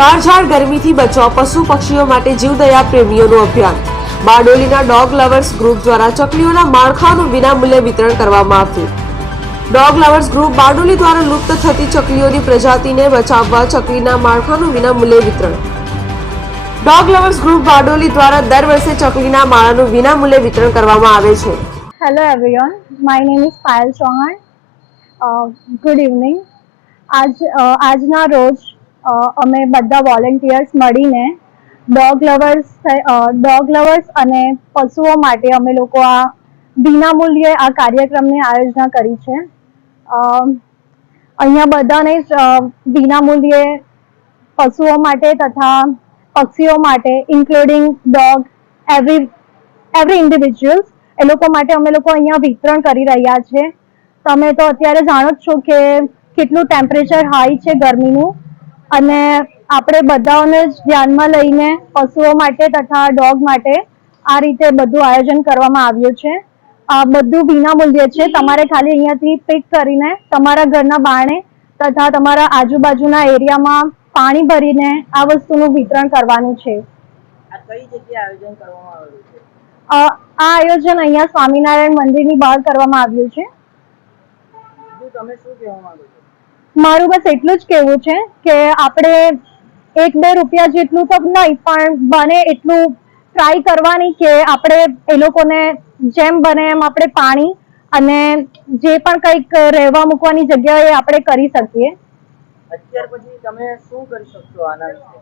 કાળઝાળ ગરમીથી બચાવ પશુ પક્ષીઓ માટે જીવદયા પ્રેમીઓનું અભિયાન. બારડોલીના ડોગ લવર્સ ગ્રુપ દ્વારા ચકલીઓના માળખાનું વિનામૂલ્યે વિતરણ કરવામાં આવ્યું. ડોગ લવર્સ ગ્રુપ બારડોલી દ્વારા લુપ્ત થતી ચકલીઓની પ્રજાતિને બચાવવા ચકલીના માળખાનું વિનામૂલ્યે વિતરણ. ડોગ લવર્સ ગ્રુપ બારડોલી દ્વારા દર વર્ષે ચકલીના માળાનું વિનામૂલ્યે વિતરણ કરવામાં આવે છે. Hello everyone my name is Payal Chauhan good evening આજ આજના રોજ અમે બધા વોલેન્ટિયર્સ મળીને ડોગ લવર્સ ડોગ લવર્સ અને પશુઓ માટે અમે લોકો આ વિનામૂલ્યે આ કાર્યક્રમની આયોજના કરી છે. અહીંયા બધાને વિનામૂલ્યે પશુઓ માટે તથા પક્ષીઓ માટે including dog every every individuals એ લોકો માટે અમે લોકો અહીંયા વિતરણ કરી રહ્યા છે. તમે તો અત્યારે જાણો જ છો કે કેટલું ટેમ્પરેચર હાઈ છે ગરમીનું. અને આપણે બધાઓને જ ધ્યાનમાં લઈને પશુઓ માટે તથા ડોગ માટે આ રીતે બધું આયોજન કરવામાં આવ્યું છે. આ બધું વિનામૂલ્યે છે. તમારે ખાલી અહીંયાથી પિક કરીને તમારા ઘરના બારણે તથા તમારા આજુબાજુના એરિયામાં પાણી ભરીને આ વસ્તુનું વિતરણ કરવાનું છે. આ આયોજન અહીંયા સ્વામિનારાયણ મંદિરની બહાર કરવામાં આવ્યું છે. તમે શું કહેવા માંગો છો? મારું બસ એટલું જ કહેવું છે કે આપણે એક બે રૂપિયા જેટલું તો નહીં પણ બને એટલું ટ્રાય કરવાની કે આપણે એ લોકોને જેમ બને એમ આપણે પાણી અને જે પણ કંઈક રહેવા મૂકવાની જગ્યા એ આપણે કરી શકીએ. અત્યાર પછી તમે શું કરી શકશો આના વિશે?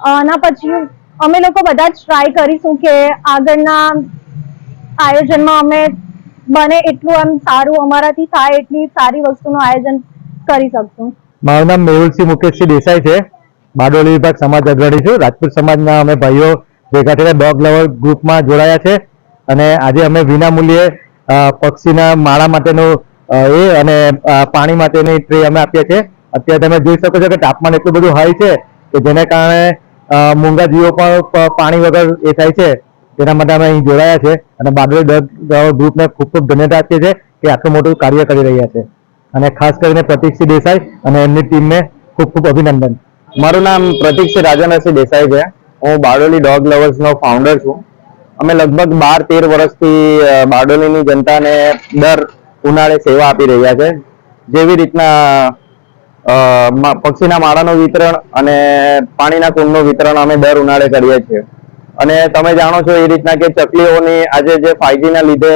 આના પછી અમે લોકો બધા જ ટ્રાય કરીશું કે આગળના આયોજનમાં અમે બને એટલું એમ સારું અમારાથી થાય એટલી સારી વસ્તુનું આયોજન કરી શકશું. મારું નામ મેહુલસિંહ મુકેશસિંહ દેસાઈ છે. બારડોલી વિભાગ સમાજ અગ્રણી છું. રાજપૂત સમાજના અમે ભાઈઓ ભેગા થઈને ડોગ લવર ગ્રુપમાં જોડાયા છે. અને આજે અમે વિનામૂલ્યે પક્ષીના માળા માટેનું એ અને પાણી માટેની ટ્રે અમે આપીએ છીએ. અત્યારે તમે જોઈ શકો છો કે તાપમાન એટલું બધું હાઈ છે કે જેને કારણે મૂંગા જીવો પણ પાણી વગર એ થાય છે. તેના માટે અમે અહીં જોડાયા છે. અને બારડોલી ડગ ગ્રુપને ખૂબ ખૂબ ધન્યવાદ આપીએ છીએ કે આટલું મોટું કાર્ય કરી રહ્યા છે. અને ખાસ કરીને પ્રતિકસિંહ દેસાઈ અને એમની ટીમને ખૂબ ખૂબ અભિનંદન. મારું નામ પ્રતિકસિંહ રાજનસિંહ દેસાઈ છે. હું બારડોલી ડોગ લવર્સનો ફાઉન્ડર છું. અમે લગભગ બાર તેર વર્ષથી બારડોલીની જનતાને દર ઉનાળે સેવા આપી રહ્યા છે. જેવી રીતના પક્ષીના માળાનું વિતરણ અને પાણીના કુંડનું વિતરણ અમે દર ઉનાળે કરીએ છીએ. અને તમે જાણો છો એ રીતના કે ચકલીઓની આજે જે ફાઈવજીના લીધે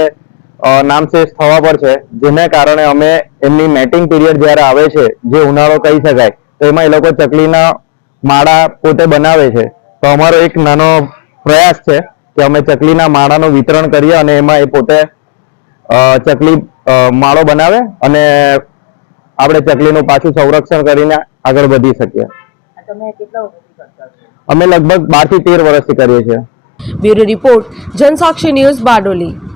નામશેષ થવા પર છે, જેને કારણે અમે એમની મેટિંગ પીરિયડ જ્યારે આવે છે, જે ઉનાળો કહી શકાય, તો એમાં એ લોકો ચકલીના માળા પોતે બનાવે છે. તો અમારો એક નાનો પ્રયાસ છે કે અમે ચકલીના માળાનું વિતરણ કરીએ અને એમાં એ પોતે ચકલી માળો બનાવે અને આપણે ચકલીનું પાછું સંરક્ષણ કરીને આગળ વધી શકીએ. અમે લગભગ બારથી તેર વર્ષથી કરીએ છીએ. Bureau report, Jansakshi news Bardoli.